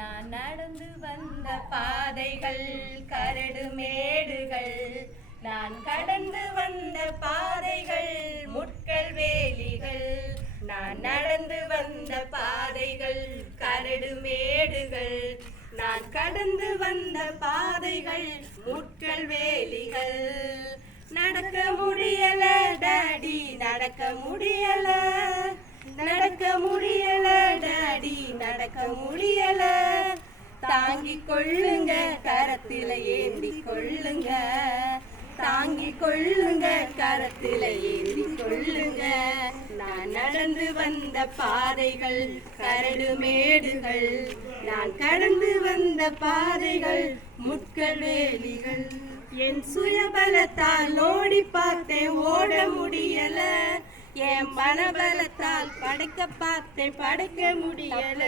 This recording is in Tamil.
நான் நடந்து வந்த பாதைகள் கரடு மேடுகள். நான் கடந்து வந்த பாதைகள் முட்கள் வேலிகள். நான் நடந்து வந்த பாதைகள் கரடு மேடுகள். நான் கடந்து வந்த பாதைகள் முட்கள் வேலிகள். நடக்க முடியல டாடி நடக்க முடியல. நடக்க முடியல டாடி நடக்க முடியல. தாங்கி கொள்ளுங்க கரத்தில ஏந்தி கொள்ளுங்க. தாங்கி கொள்ளுங்க கரத்தில ஏந்தி கொள்ளுங்க. நான் நடந்து வந்த பாதைகள் கரடு மேடுகள். நான் கடந்து வந்த பாதைகள் முட்கள் வேலிகள். என் சுயபலத்தால் ஓடி பார்த்தேன் ஓட முடியல. என் பணபலத்தால் படைக்க பார்த்தேன் படைக்க முடியல.